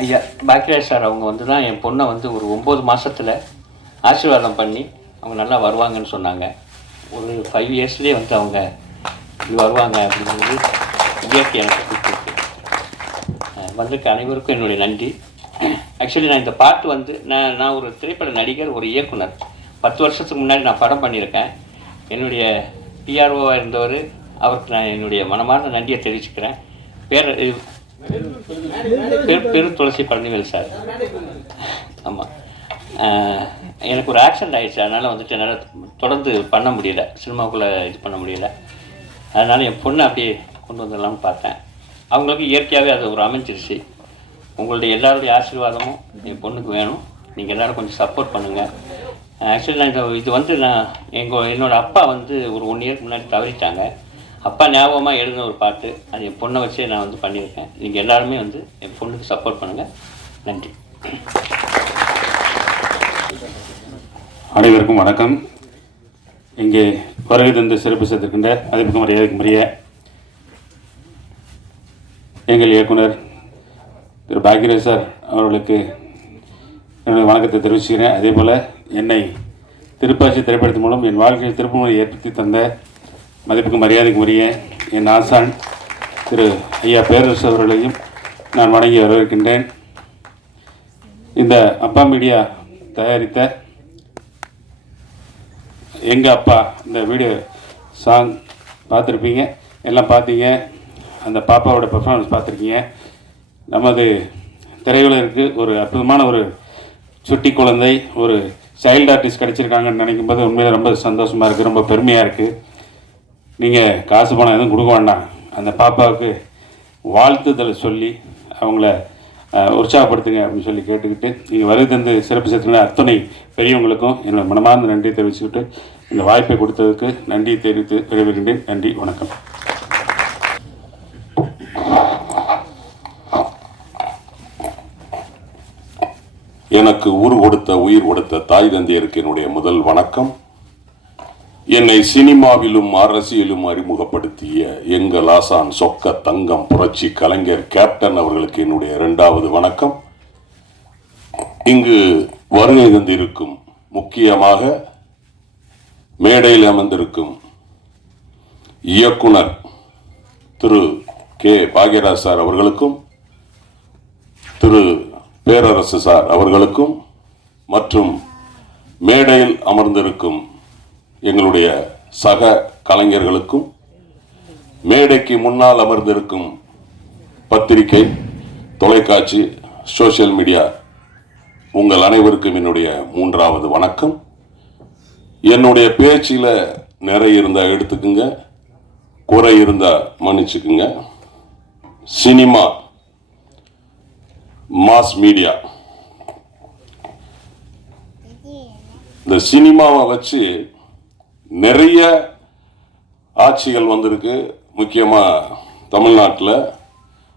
ஐயா பாக்கியராஜ் சார் அவங்க வந்து தான் என் பொண்ணை வந்து ஒரு ஒம்பது மாதத்தில் ஆசீர்வாதம் பண்ணி அவங்க நல்லா வருவாங்கன்னு சொன்னாங்க. ஒரு ஃபைவ் இயர்ஸ்லேயே வந்து அவங்க வருவாங்க அப்படிங்கிறது இயற்கை எனக்கு கொடுத்துருக்கு. வந்திருக்க அனைவருக்கும் என்னுடைய நன்றி. ஆக்சுவலி நான் இந்த பாட்டு வந்து நான் நான் ஒரு திரைப்பட நடிகர் ஒரு இயக்குனர். பத்து வருஷத்துக்கு முன்னாடி நான் படம் பண்ணியிருக்கேன். என்னுடைய பிஆர்ஓவாக இருந்தவர் அவருக்கு நான் என்னுடைய மனமார்ந்த நன்றியை தெரிவிச்சுக்கிறேன். பேர் பெரு பெரு துளசி பழனிவேல் சார். ஆமாம் எனக்கு ஒரு ஆக்சிடென்ட் ஆகிடுச்சு அதனால் வந்துட்டு என்னால் தொடர்ந்து பண்ண முடியல. சினிமாவுக்குள்ளே இது பண்ண முடியல. அதனால் என் பொண்ணை அப்படியே கொண்டு வந்துடலாம்னு பார்த்தேன். அவங்களுக்கு இயற்கையாகவே அது ஒரு அமைஞ்சிருச்சு. உங்களுடைய எல்லாருடைய ஆசீர்வாதமும் என் பொண்ணுக்கு வேணும். நீங்கள் எல்லோரும் கொஞ்சம் சப்போர்ட் பண்ணுங்கள் ஆக்சுவலி நான் இது வந்து நான் எங்கள் என்னோடய அப்பா வந்து ஒரு ஒன் இயர்க்கு முன்னாடி தவறிட்டாங்க. அப்பா ஞாபகமாக எழுதின ஒரு பாட்டு. அது என் பொண்ணை வச்சே நான் வந்து பண்ணியிருக்கேன். நீங்கள் எல்லாருமே வந்து என் பொண்ணுக்கு சப்போர்ட் பண்ணுங்கள் நன்றி. அனைவருக்கும் வணக்கம். இங்கே வருகை தந்து சிறப்பு சேர்த்திருக்கின்ற மதிப்புக்கும் மரியாதைக்கு முறைய எங்கள் இயக்குனர் திரு. பாக்யராஜ் சார் அவர்களுக்கு என்னுடைய வணக்கத்தை தெரிவிச்சுக்கிறேன். அதே போல் என்னை திருப்பாச்சி திரைப்படத்தின் மூலம் என் வாழ்க்கையில் திருப்பமுறை ஏற்படுத்தி தந்த மதிப்புக்கு மரியாதைக்குரிய என் ஆசான் திரு ஐயா பேரரசு அவர்களையும் நான் வணங்கி வரவேற்கின்றேன். இந்த அப்பா மீடியா தயாரித்த எங்கள் அப்பா இந்த வீடியோ சாங் பார்த்துருப்பீங்க. எல்லாம் பார்த்தீங்க. அந்த பாப்பாவோட பர்ஃபார்மன்ஸ் பார்த்துருக்கீங்க. நமது திரையுலகிற்கு ஒரு அற்புதமான ஒரு சுட்டி குழந்தை ஒரு சைல்டு ஆர்டிஸ்ட் கிடச்சிருக்காங்கன்னு நினைக்கும் போது உண்மையிலே ரொம்ப சந்தோஷமாக இருக்குது ரொம்ப பெருமையாக இருக்குது நீங்கள் காசு பணம் எதுவும் கொடுக்க வேண்டாம். அந்த பாப்பாவுக்கு வாழ்த்துதலை சொல்லி அவங்கள உற்சாகப்படுத்துங்க அப்படின்னு சொல்லி கேட்டுக்கிட்டு நீங்கள் வருகை தந்து சிறப்பு சேர்த்துக்கிற அத்தனை பெரியவங்களுக்கும் என்னோட மனமார்ந்த நன்றி தெரிவிச்சுக்கிட்டு இந்த வாய்ப்பை கொடுத்ததுக்கு நன்றி தெரிவித்து தெரிவிக்கின்றேன் நன்றி வணக்கம். எனக்கு ஊர் கொடுத்த உயிர் கொடுத்த தாய் தந்தையருக்கு என்னுடைய முதல் வணக்கம். என்னை சினிமாவிலும் அரசியலும் அறிமுகப்படுத்திய எங்கள் ஆசான் சொக்க தங்கம் புரட்சி கலைஞர் கேப்டன் அவர்களுக்கு என்னுடைய இரண்டாவது வணக்கம். இங்கு வருகை தந்திருக்கும் முக்கியமாக மேடையில் அமர்ந்திருக்கும் இயக்குனர் திரு கே. பாக்யராஜ் சார் அவர்களுக்கும் திரு பேரரசு சார் அவர்களுக்கும் மற்றும் மேடையில் அமர்ந்திருக்கும் எங்களுடைய சக கலைஞர்களுக்கும் மேடைக்கு முன்னால் அமர்ந்திருக்கும் பத்திரிகை தொலைக்காட்சி சோஷியல் மீடியா உங்கள் அனைவருக்கும் என்னுடைய மூன்றாவது வணக்கம். என்னுடைய பேச்சில் நிறைய இருந்தால் எடுத்துக்குங்க குறை இருந்தால் மன்னிச்சுக்குங்க. சினிமா மாஸ் மீடியா இந்த சினிமாவை வச்சு நிறைய ஆட்சிகள் வந்திருக்கு. முக்கியமாக தமிழ்நாட்டில்.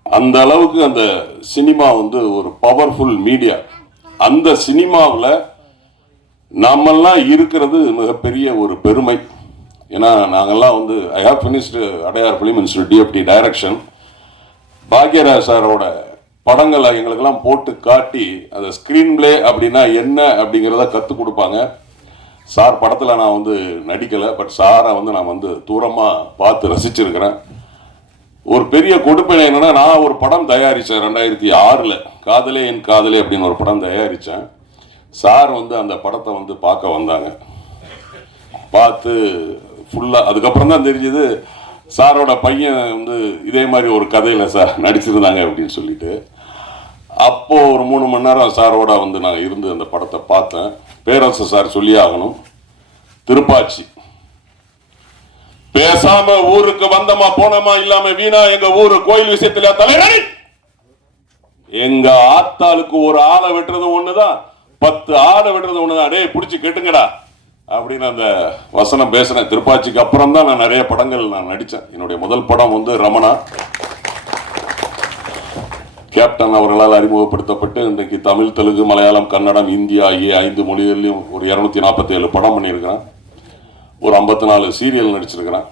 அந்த அளவுக்கு அந்த சினிமா வந்து ஒரு பவர்ஃபுல் மீடியா அந்த சினிமாவில் நாமெல்லாம் இருக்கிறது மிகப்பெரிய ஒரு பெருமை. ஏன்னா நாங்கள்லாம் வந்து I have finished Adyar film institute DFT direction Bhagyaraj சாரோட படங்களை எங்களுக்கெல்லாம் போட்டு காட்டி அந்த ஸ்க்ரீன் பிளே அப்படின்னா என்ன அப்படிங்கிறத கற்றுக் கொடுப்பாங்க. சார் படத்தில் நான் வந்து நடிக்கலை பட் சாரை வந்து நான் வந்து தூரமாக பார்த்து ரசிச்சிருக்கிறேன். ஒரு பெரிய கொடுப்பனை என்னென்னா நான் ஒரு படம் தயாரித்தேன் ரெண்டாயிரத்தி ஆறில். காதலே என் காதலே அப்படின்னு ஒரு படம் தயாரித்தேன் சார் வந்து அந்த படத்தை வந்து பார்க்க வந்தாங்க. பார்த்து ஃபுல்லாக அதுக்கப்புறம் தான் தெரிஞ்சது சாரோட பையன் வந்து இதே மாதிரி ஒரு கதையில் சார் நடிச்சிருந்தாங்க அப்படின்னு சொல்லிட்டு. அப்போ ஒரு மூணு மணி நேரம் சாரோட வந்து நான் இருந்து அந்த படத்தை பார்த்தேன். பேரரசு சார் சொல்லி ஆகணும் திருப்பாச்சி. பேசாம ஊருக்கு வந்தமா போனமா இல்லாம வீணா எங்க ஊரு கோயில் விஷயத்துல தலைவரி எங்க ஆத்தாளுக்கு ஒரு ஆளை வெட்டுறது ஒண்ணுதான். பத்து ஆளை விடுறது ஒண்ணுதான். அடே பிடிச்சி கெட்டுங்கடா. அப்படின்னு அந்த வசனம் பேசினேன் திருப்பாச்சிக்கு அப்புறம் தான் நான் நிறைய படங்கள் நான் நடித்தேன் என்னுடைய முதல் படம் வந்து ரமணா. கேப்டன் அவர்களால் அறிமுகப்படுத்தப்பட்டு இன்றைக்கு தமிழ் தெலுங்கு மலையாளம் கன்னடம் இந்தி ஆகிய ஐந்து மொழிகளிலும் ஒரு இரநூத்தி நாற்பத்தி ஏழு படம் பண்ணியிருக்கிறேன். ஒரு ஐம்பத்தி நாலு சீரியல் நடிச்சிருக்கிறேன்.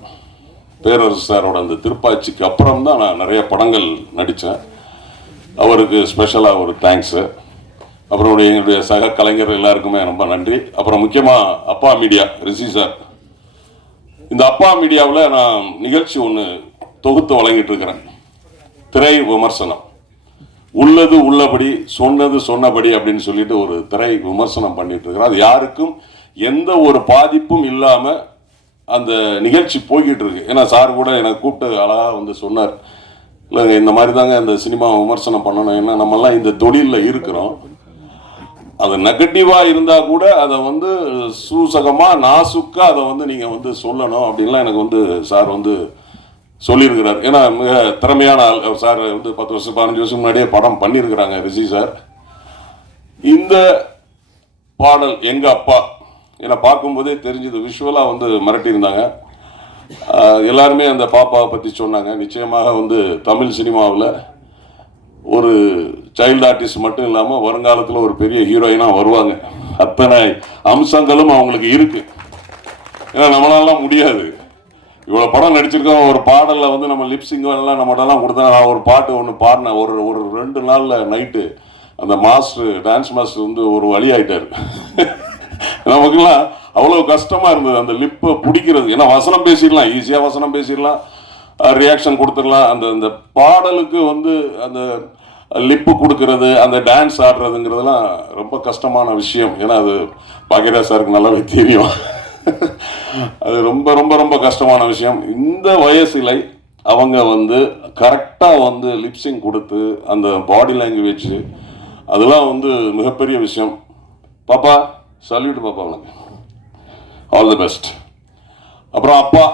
பேரரசு சாரோட அந்த திருப்பாச்சிக்கு அப்புறம் தான் நான் நிறைய படங்கள் நடித்தேன். அவருக்கு ஸ்பெஷலாக ஒரு தேங்க்ஸு அப்புறம் எங்களுடைய சக கலைஞர் எல்லாருக்குமே ரொம்ப நன்றி. அப்புறம் முக்கியமாக அப்பா மீடியா ரிஷி சார். இந்த அப்பா மீடியாவில் நான் நிகழ்ச்சி ஒன்று தொகுத்து வழங்கிட்டு இருக்கிறேன். திரை விமர்சனம். உள்ளது உள்ளபடி சொன்னது சொன்னபடி அப்படின்னு சொல்லிட்டு ஒரு திரை விமர்சனம் பண்ணிட்டு இருக்கிறார். அது யாருக்கும் எந்த ஒரு பாதிப்பும் இல்லாமல் அந்த நிகழ்ச்சி போய்கிட்டு இருக்கு. ஏன்னா சார் கூட எனக்கு கூப்பிட்டு அழகாக வந்து சொன்னார். இல்லைங்க இந்த மாதிரி தாங்க இந்த சினிமா விமர்சனம் பண்ணணும். ஏன்னா நம்மெல்லாம் இந்த தொழிலில் இருக்கிறோம். அது நெகட்டிவாக இருந்தால் கூட அதை வந்து சூசகமாக நாசுக்காக அதை வந்து நீங்கள் வந்து சொல்லணும் அப்படின்லாம் எனக்கு வந்து சார் வந்து சொல்லியிருக்கிறார். ஏன்னா மிக திறமையான ஆள். சார் வந்து பத்து வருஷம் பதினஞ்சு வருஷம் முன்னாடியே படம் பண்ணியிருக்கிறாங்க ரிஷி சார். இந்த பாடல் எங்க அப்பா ஏன்னா பார்க்கும்போதே தெரிஞ்சது. விஷுவலாக வந்து மிரட்டியிருந்தாங்க. எல்லாருமே அந்த பாப்பாவை பற்றி சொன்னாங்க. நிச்சயமாக வந்து தமிழ் சினிமாவில் ஒரு சைல்டு ஆர்டிஸ்ட் மட்டும் இல்லாமல் வருங்காலத்தில் ஒரு பெரிய ஹீரோயினாக வருவாங்க. அத்தனை அம்சங்களும் அவங்களுக்கு இருக்குது ஏன்னா நம்மளாலாம் முடியாது. இவ்வளோ படம் நடிச்சிருக்கோம். ஒரு பாடலில் வந்து நம்ம லிப்ஸிங்கோ எல்லாம் நம்மகிட்டலாம் கொடுத்தா நான் ஒரு பாட்டு ஒன்று பாடினேன் ஒரு ஒரு ரெண்டு நாளில் நைட்டு அந்த மாஸ்டர் டான்ஸ் மாஸ்டர் வந்து ஒரு வழியாயிட்டார். நமக்குலாம் அவ்வளோ கஷ்டமாக இருந்தது. அந்த லிப்பை பிடிக்கிறது. ஏன்னா வசனம் பேசிடலாம். ஈஸியாக வசனம் பேசிடலாம். ரியாக்ஷன் கொடுத்துடலாம். அந்த அந்த பாடலுக்கு வந்து அந்த லிப்பு கொடுக்கறது அந்த டான்ஸ் ஆடுறதுங்கிறதுலாம் ரொம்ப கஷ்டமான விஷயம். ஏன்னா அது பாக்கியராஜ் சாருக்கு நல்லாவே தெரியும். அது ரொம்ப ரொம்ப ரொம்ப கஷ்டமான விஷயம். இந்த வயசில் அவங்க வந்து கரெக்டாக வந்து லிப்ஸிங் கொடுத்து அந்த பாடி லாங்குவேஜ் அதெல்லாம் வந்து மிகப்பெரிய விஷயம். பாப்பா சல்யூட் பாப்பா உனக்கு. ஆல் தி பெஸ்ட் அப்புறம் அப்பா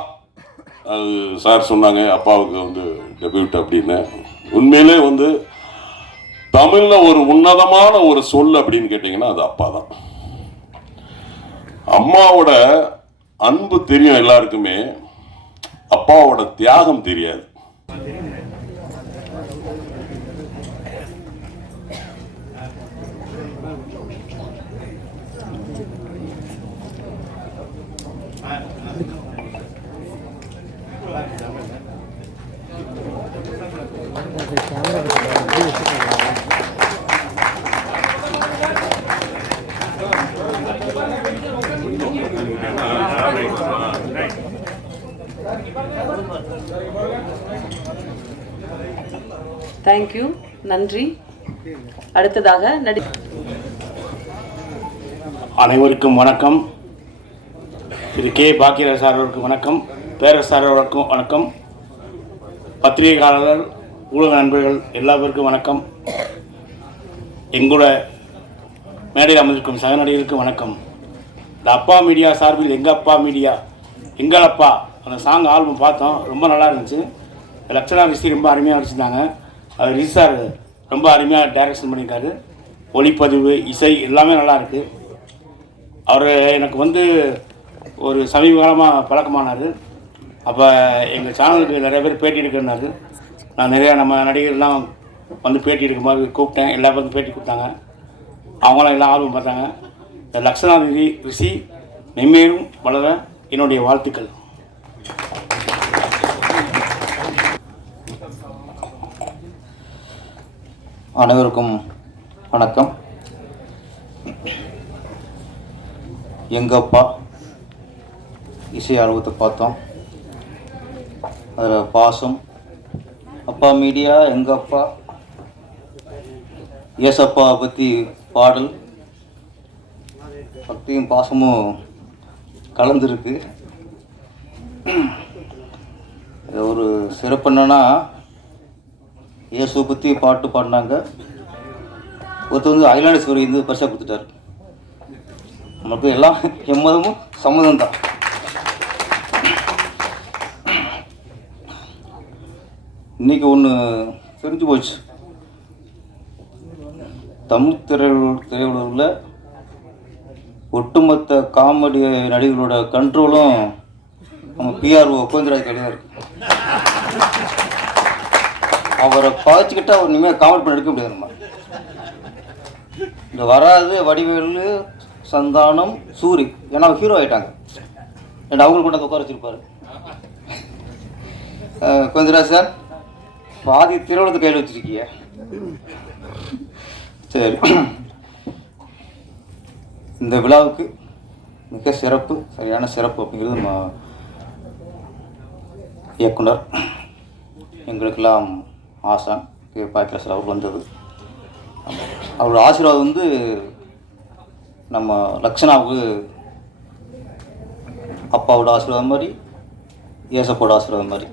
அது சார் சொன்னாங்க அப்பாவுக்கு வந்து டெபியூட் அப்படின்னு. உண்மையிலே வந்து தமிழில் ஒரு உன்னதமான ஒரு சொல் அப்படின்னு கேட்டிங்கன்னா அது அப்பா தான் அம்மாவோட அன்பு தெரியும் எல்லாருக்குமே. அப்பாவோட தியாகம் தெரியாது. தேங்க்யூ நன்றி. அடுத்ததாக நடி அனைவருக்கும் வணக்கம். திரு கே. பாக்கியராஜ் சார் அவர்களுக்கு வணக்கம். பேரரசு சார் அவர்களுக்கும் வணக்கம். பத்திரிகையாளர்கள் ஊடக நண்பர்கள் எல்லாருக்கும் வணக்கம். எங்களோட மேடையில் அமர்ந்திருக்கும் சக வணக்கம். இந்த அப்பா மீடியா சார்பில் எங்கள் அப்பா மீடியா எங்கள் அப்பா அந்த சாங் ஆல்பம் பார்த்தோம். ரொம்ப நல்லா இருந்துச்சு. லட்சணா ரிஷி ரொம்ப அருமையாக நடிச்சிருந்தாங்க. அது ரிசார் ரொம்ப அருமையாக டைரக்ஷன் பண்ணியிருக்காரு. ஒளிப்பதிவு இசை எல்லாமே நல்லா இருக்குது அவர் எனக்கு வந்து ஒரு சமீப காலமாக பழக்கமானார். அப்போ எங்கள் சேனலுக்கு நிறைய பேர் பேட்டி எடுக்கிறனாரு நான் நிறையா நம்ம நடிகர்லாம் வந்து பேட்டி எடுக்கும்போது கூப்பிட்டேன். எல்லா பேரும் பேட்டி கொடுத்தாங்க. அவங்களாம் எல்லாம் ஆர்வம் பார்த்தாங்க. இந்த லக்ஷணா ரிஷி மென்மேலும் வளர என்னுடைய வாழ்த்துக்கள். அனைவருக்கும் வணக்கம். எங்கள் அப்பா இசை ஆர்வத்தை பார்த்தோம். அதில் பாசம். அப்பா மீடியா எங்கள் அப்பா ஏசப்பா பற்றி பாடல். பக்தியும் பாசமும் கலந்துருக்கு. ஒரு சிறப்பு என்னன்னா இயேசு பற்றி பாட்டு பாடினாங்க. ஒருத்தர் வந்து அகிலாண்டேஸ்வரி இருந்து பரிசாக கொடுத்துட்டாரு. நமக்கு எல்லாம் எம்மதமும் சம்மதம் தான். இன்னைக்கு ஒன்று தெரிஞ்சு போச்சு. தமிழ் திரையுலக திரையுலகில் ஒட்டுமொத்த காமெடி நடிகர்களோட கண்ட்ரோலும் நம்ம பிஆர்ஓ கோவிந்தராஜ் கையில் தான் அவரை பாதிச்சுக்கிட்டு அவர் இனிமேல் காவல் பண்ண எடுக்க முடியாது நம்ம இந்த வராது வடிவேலு சந்தானம் சூரி. ஏன்னா அவர் ஹீரோ ஆயிட்டாங்க. ரெண்டு அவங்களுக்கு கொண்டு உட்கார வச்சிருப்பாரு. கொஞ்சராஜ் சார் பாதி திருவள்ளத்தை கையில் வச்சிருக்கீங்க. சரி. இந்த விழாவுக்கு மிக சிறப்பு சரியான சிறப்பு அப்படிங்கிறது நம்ம இயக்குனர். எங்களுக்கெல்லாம் ஆசான் கே. பாக்கிரசர் அவர் வந்தது. அவரோட ஆசீர்வாதம் வந்து நம்ம லக்ஷனாவுக்கு அப்பாவோட ஆசீர்வாதம் மாதிரி ஏசப்போட ஆசீர்வாதம் மாதிரி.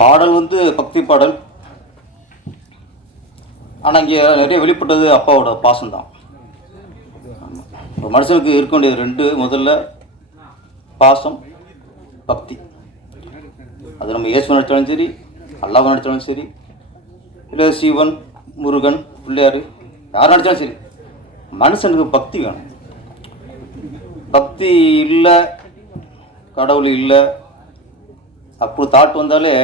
பாடல் வந்து பக்தி பாடல். ஆனால் இங்கே நிறைய வெளிப்பட்டது அப்பாவோட பாசம்தான். ஒரு மனுஷனுக்கு இருக்க வேண்டியது ரெண்டு முதல்ல பாசம் பக்தி. அது நம்ம இயேசு நடத்தாலும் சரி அல்லாவை நடத்தாலும் சரி இல்லை சிவன் முருகன் பிள்ளையார் யார் நடத்தாலும் சரி மனுஷனுக்கு பக்தி வேணும். பக்தி இல்லை கடவுள் இல்லை அப்படி தாட் வந்தாலே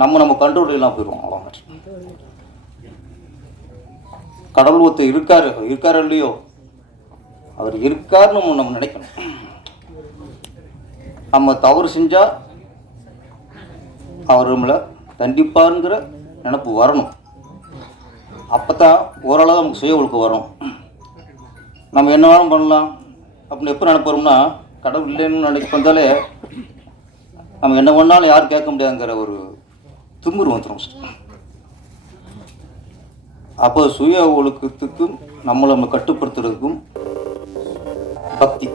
நம்ம நம்ம கண்ட்ரோல் இல்லாமல் போயிடுவோம் அவங்க கடவுள் ஒருத்தர் இருக்காரு இருக்காரோ இல்லையோ? அவர் இருக்காருன்னு நம்ம நம்ம நினைக்கணும். நம்ம தவறு செஞ்சால் அவர் நம்மளை தண்டிப்பாருங்கிற நினப்பு வரணும். அப்போ தான் ஓரளவு நமக்கு சுய ஒழுக்கம் வரும். நம்ம என்ன வேணும் பண்ணலாம். அப்படின்னு எப்போ நினைப்பு கடவுள் இல்லைன்னு நினைக்க வந்தாலே நம்ம என்ன பண்ணாலும் யாரும் கேட்க முடியாதுங்கிற ஒரு திமிரு வந்துடும் அப்போ சுய ஒழுக்கத்துக்கும் நம்மளை நம்ம கட்டுப்படுத்துறதுக்கும் பக்தி.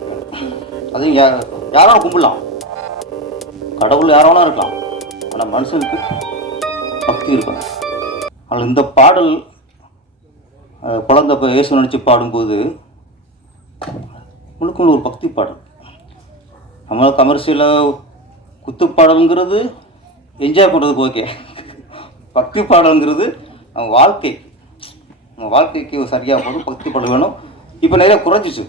அதையும் யார் யாரும் கும்பிடலாம். கடவுள் யாரோனா இருக்கலாம். ஆனால் மனுஷனுக்கு பக்தி இருக்கணும். ஆனால் இந்த பாடல் அஹ், குழந்தை இப்போ இயேசு நினச்சி பாடும்போது முழுக்க ஒரு பக்தி பாடல். நம்ம கமர்ஷியலாக குத்து பாடலுங்கிறது என்ஜாய் பண்ணுறதுக்கு ஓகே பக்தி பாடலுங்கிறது நம்ம வாழ்க்கை. நம்ம வாழ்க்கைக்கு சரியாக போடும் பக்தி பாடல் வேணும். இப்போ நிறையா குறைஞ்சிச்சு.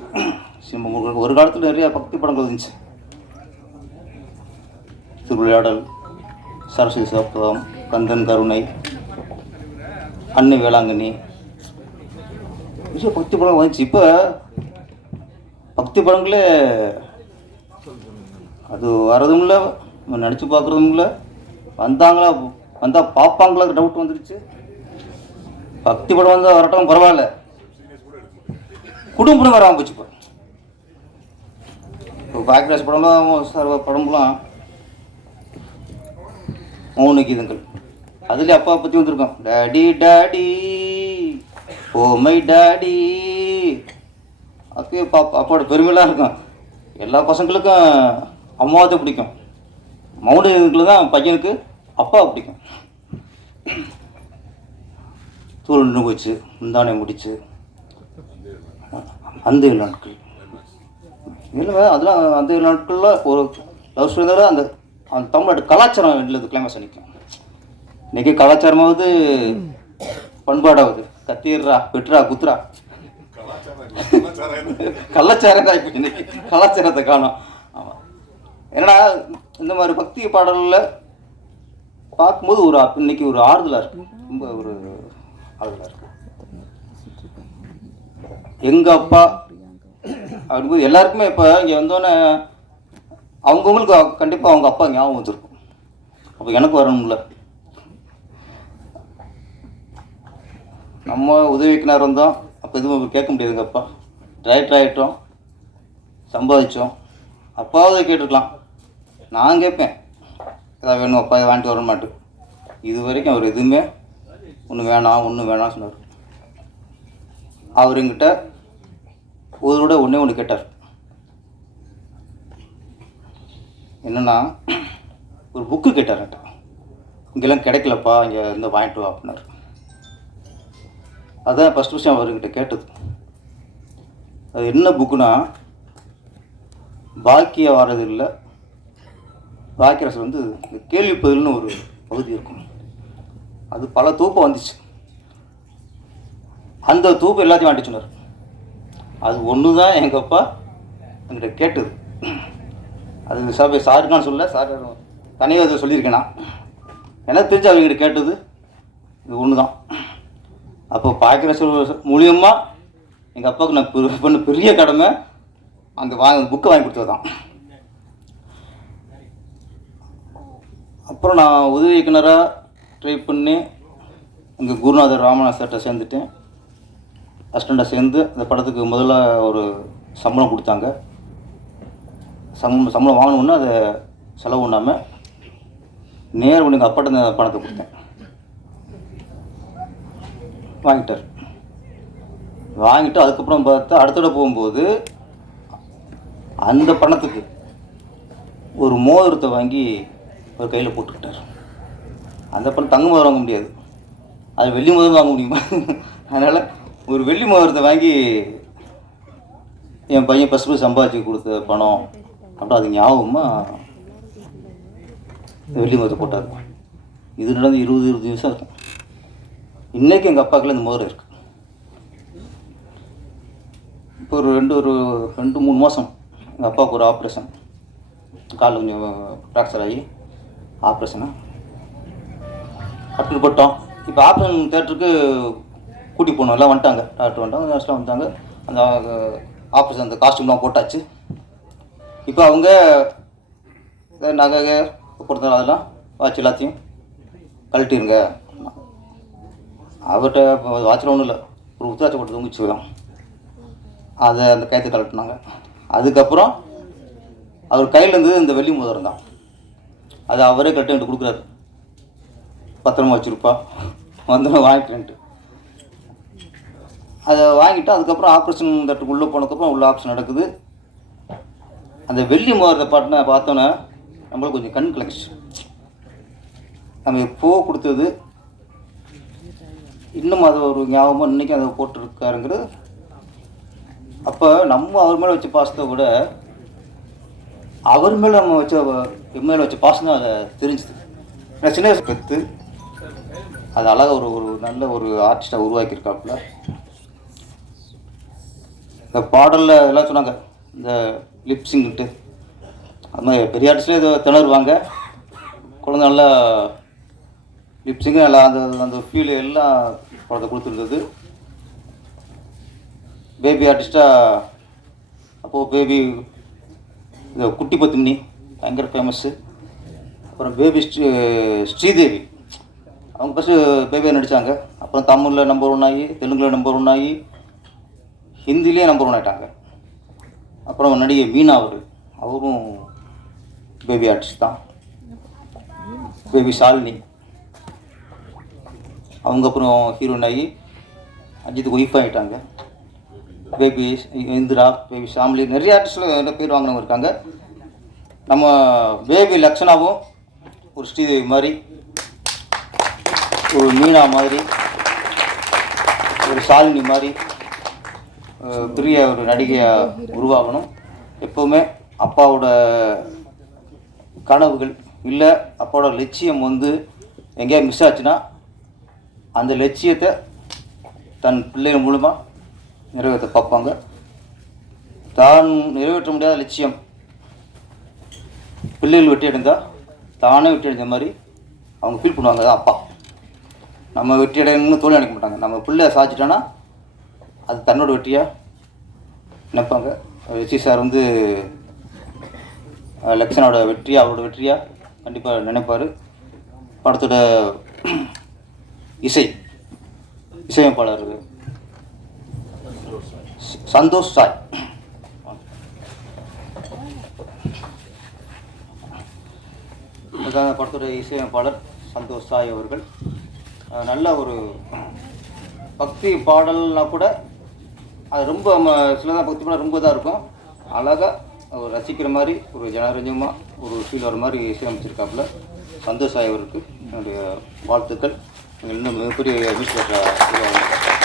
சினிமா ஒரு காலத்தில் நிறையா பக்தி படங்கள் இருந்துச்சு. திருவிளையாடல் சரஸ்வதி சப்தம் கந்தன் கருணை அன்னை வேளாங்கண்ணி. பக்தி படம் வந்துச்சு. இப்போ பக்தி படங்களே அது வரதும் இல்லை நம்ம நடிச்சு பார்க்குறதும் இல்லை. வந்தாங்களா வந்தால் பார்ப்பாங்களா டவுட் வந்துடுச்சு பக்தி படம் வந்தால் வரட்டும் பரவாயில்ல. குடும்பம் வராமல் போச்சு இப்போ. இப்போ பாக்கிராஜ் படம்லாம் சார் படம்லாம் மௌன கீதங்கள் அதுலேயே அப்பா பற்றி வந்திருக்கோம் daddy daddy oh my daddy அப்பயே பாப்பா அப்பாவோட பெருமைலாம் இருக்கும். எல்லா பசங்களுக்கும் அம்மாவை தான் பிடிக்கும். மௌன கீதங்கள் தான் பையனுக்கு அப்பா பிடிக்கும். தூள் நின்று போச்சு. முந்தானே முடிச்சு. அந்த ஏழு நாட்கள். இல்லை அதெல்லாம் அந்த ஏழு நாட்களில் ஒரு லவ் ஸ்டோரி இருந்தாலும் அந்த அந்த தமிழ்நாட்டு கலாச்சாரம் இல்லை கிளைமேஸ் நிற்கும் இன்னைக்கு கலாச்சாரமாவது பண்பாடாவது. கத்தீர்ரா பெட்ரா குத்ரா கலாச்சாரம் தான் இப்போ இன்னைக்கு. கலாச்சாரத்தை காணும். ஆமாம் ஏன்னா இந்த மாதிரி பக்தி பாடலில் பார்க்கும்போது ஒரு இன்னைக்கு ஒரு ஆறுதலாக இருக்கு. ரொம்ப ஒரு ஆறுதலாக இருக்கு. எங்கள் அப்பா அப்படிங்கும்போது எல்லாருக்குமே இப்போ இங்கே வந்தோன்னே அவங்கவுங்களுக்கு கண்டிப்பாக அவங்க அப்பா ஞாபகம் வந்திருக்கும். அப்போ எனக்கு வரணும்ல. நம்ம உதவிக்கு இருந்தோம் அப்போ எதுவும் கேட்க முடியாதுங்க அப்பா. டைரக்டர் ஆகிட்டோம் சம்பாதிச்சோம். அப்பாவது கேட்டுக்கலாம் நான் கேட்பேன். ஏதாவது வேணும் அப்பா? இதை வாங்கிட்டு வர மாட்டேன் இது வரைக்கும் அவர் எதுவுமே ஒன்று வேணாம் ஒன்று வேணாம் சொன்னார். அவர் எங்கிட்ட ஒரு விட ஒன்றே ஒன்று கேட்டார். என்னென்னா ஒரு புக்கு கேட்டார் இங்கெல்லாம் கிடைக்கலப்பா இங்கே இருந்து வாங்கிட்டு வா அப்படின்னாரு. அதான் ஃபஸ்ட் விஷயம் அவர்கிட்ட கேட்டது. அது என்ன புக்குனா பாக்கிய வாரது இல்லை பாக்கியரசு வந்து இந்த ஒரு பகுதி இருக்கும். அது பல தூப்பு வந்துச்சு. அந்த தூப்பு எல்லாத்தையும் வாங்கிட்டு சொன்னார். அது ஒன்று தான் எங்கள் அப்பா என்கிட்ட கேட்டது. அது சார் சாருக்கான்னு சொல்ல சார் தனியாக அதை சொல்லியிருக்கேன்? நான் எனக்கு தெரிஞ்சு அவங்ககிட்ட கேட்டது? இது ஒன்று தான் அப்போ பார்க்குற சொல் மூலியமாக எங்கள் அப்பாவுக்கு நான் பெரு- பண்ண பெரிய கடமை அந்த வாங்க புக்கை வாங்கி கொடுத்தது தான் அப்புறம் நான் உதவி இயக்குனராக ட்ரை பண்ணி இங்கே குருநாதர் ராமநாத் சார்கிட்ட சேர்ந்துட்டேன். அசிஸ்டண்ட்டாக சேர்ந்து அந்த படத்துக்கு முதல்ல ஒரு சம்பளம் கொடுத்தாங்க. சம்பளம் சம்பளம் வாங்கணும்னா அதை செலவு பண்ணாமல் நேர் உனக்கு அப்பாட்ட பணத்தை கொடுத்தேன். வாங்கிட்டார். வாங்கிட்டு அதுக்கப்புறம் பார்த்தா அடுத்தட போகும்போது அந்த பணத்துக்கு ஒரு மோதிரத்தை வாங்கி ஒரு கையில் போட்டுக்கிட்டார். அந்த பணம் தங்க மோதிரம் வாங்க முடியாது. அது வெள்ளி மோதிரம் வாங்க முடியுமா? அதனால் ஒரு வெள்ளி மோதிரத்தை வாங்கி என் பையன் ஃபஸ்ட் ஃபஸ்ட் சம்பாதிச்சு கொடுத்த பணம் அப்புறம் அது ஞாபகமாக வெள்ளி மோதிரத்தை போட்டார். இது நடந்து இருபது இருபது நிமிஷம் இருக்கும். இன்றைக்கி எங்கள் அப்பாக்குள்ள இந்த மோதிரம் இருக்குது இப்போ ஒரு ரெண்டு ஒரு ரெண்டு மூணு மாதம் எங்கள் அப்பாவுக்கு ஒரு ஆப்ரேஷன் காலில் கொஞ்சம் ஃப்ராக்சர் ஆகி ஆப்ரேஷனாக அட்மிட் போட்டோம். இப்போ ஆப்ரேஷன் தேட்டருக்கு கூட்டி போனோம். எல்லாம் வந்துட்டாங்க. டாக்டர் வந்துட்டாங்க நர்ஸ்லாம் வந்துட்டாங்க. அந்த ஆப்ரேஷன் அந்த காஸ்டியூம்லாம் போட்டாச்சு. இப்போ அவங்க நகை கொடுத்தாலும் அதெல்லாம் வாட்ச் எல்லாத்தையும் கழட்டிருங்க. அவர்கிட்ட வாட்சில் ஒன்றும் இல்லை. ஒரு உத்தாச்சி போட்டு தூங்கிச்சுக்கலாம் அதை அந்த கயத்தை கழட்டினாங்க. அதுக்கப்புறம் அவர் கையில் இருந்தது இந்த வெள்ளி மோதிரம் தான். அது அவரே கழட்டி கொடுக்குறாரு. பத்திரமா வச்சுருப்பா. வந்து வாங்கிட்டேன்ட்டு அதை வாங்கிட்டு அதுக்கப்புறம் ஆப்ரேஷன் தட்டுக்கு உள்ளே போனதுக்கப்புறம் உள்ள ஆப்ரேஷன் நடக்குது. அந்த வெள்ளி மோதிரத்தை பாட்டின பார்த்தோன்னே நம்மளுக்கு கொஞ்சம் கண் கலெக்ஷன் நம்ம எப்போ கொடுத்தது இன்னும் அது ஒரு ஞாபகமாக இன்றைக்கும் அதை போட்டிருக்காருங்கிறது அப்போ நம்ம அவர் மேலே வச்ச பாசத்தை விட அவர் மேலே நம்ம வச்ச மேலே வச்ச பாசம் தான் அதை தெரிஞ்சுது. நான் சின்ன வயசு கற்று அது அழகாக ஒரு ஒரு நல்ல ஒரு ஆர்டிஸ்டாக உருவாக்கியிருக்காப்புல. இந்த பாடலில் எல்லாம் சொன்னாங்க. இந்த லிப்ஸிங்கிட்டு. அது மாதிரி பெரிய ஆர்டிஸ்ட்லேயே ஏதோ திணறுவாங்க. குழந்தை நல்லா லிப்ஸிங்கும் நல்லா அந்த அந்த ஃபீல் எல்லாம் படத்தை கொடுத்துருந்தது. பேபி ஆர்டிஸ்ட்டாக அப்போது பேபி இந்த குட்டி பத்துமணி பயங்கர ஃபேமஸ்ஸு அப்புறம் பேபி ஸ்ரீ ஸ்ரீதேவி. அவங்க ஃபஸ்ட்டு பேபியாக நடித்தாங்க அப்புறம் தமிழில் நம்பர் ஒன் ஆகி தெலுங்கில் நம்பர் ஒன் ஆகி ஹிந்திலேயே நம்பர் ஒன் ஆகிட்டாங்க அப்புறம் நடிகை மீனா அவர். அவரும் பேபி ஆர்டிஸ்ட் தான். பேபி ஷாலினி அவங்க அப்புறம் ஹீரோயின் ஆகி அஜித்துக்கு ஒய்ஃப் ஆகிட்டாங்க பேபி இந்திரா பேபி ஷாம்லி நிறைய ஆர்டிஸ்டில் பேர் வாங்கினவங்க இருக்காங்க. நம்ம பேபி லக்ஷனாவும் ஒரு ஸ்ரீதேவி மாதிரி ஒரு மீனா மாதிரி ஒரு ஷாலினி மாதிரி பெரிய ஒரு நடிகையாக உருவாகணும். எப்போவுமே அப்பாவோட கனவுகள் இல்லை அப்பாவோட லட்சியம் வந்து எங்கேயா மிஸ் ஆச்சுன்னா அந்த லட்சியத்தை தன் பிள்ளைகள் மூலமாக நிறைவேற்ற பார்ப்பாங்க. தான் நிறைவேற்ற முடியாத லட்சியம் பிள்ளைகள் வெட்டி அடைந்தால் தானே வெட்டி அடைஞ்ச மாதிரி அவங்க ஃபீல் பண்ணுவாங்க. தான் அப்பா. நம்ம வெற்றி அடையணும்னு தோல்வி அடைக்க மாட்டாங்க. நம்ம பிள்ளை சாதிச்சிட்டோன்னா அது தன்னோட வெற்றியாக நினைப்பாங்க. ரிஷி சார் வந்து லக்ஷனோட வெற்றியாக அவரோட வெற்றியாக கண்டிப்பாக நினைப்பார். படத்தோட இசை. இசையமைப்பாளர் சந்தோஷ் சாய். இதுக்காக படத்தோட இசையமைப்பாளர் சந்தோஷ் சாய் அவர்கள். நல்ல ஒரு பக்தி பாடல்னா கூட அது ரொம்ப நம்ம சிலதான் பக்தி பாடல் ரொம்ப இதாக இருக்கும். அழகாக ஒரு ரசிக்கிற மாதிரி ஒரு ஜனரஞ்சமாக ஒரு ஃபீல் வர மாதிரி இசையமைச்சிருக்காப்புல சந்தோஷ் ஆகியவருக்கு என்னுடைய வாழ்த்துக்கள். இன்னும் மிகப்பெரிய மியூசிக்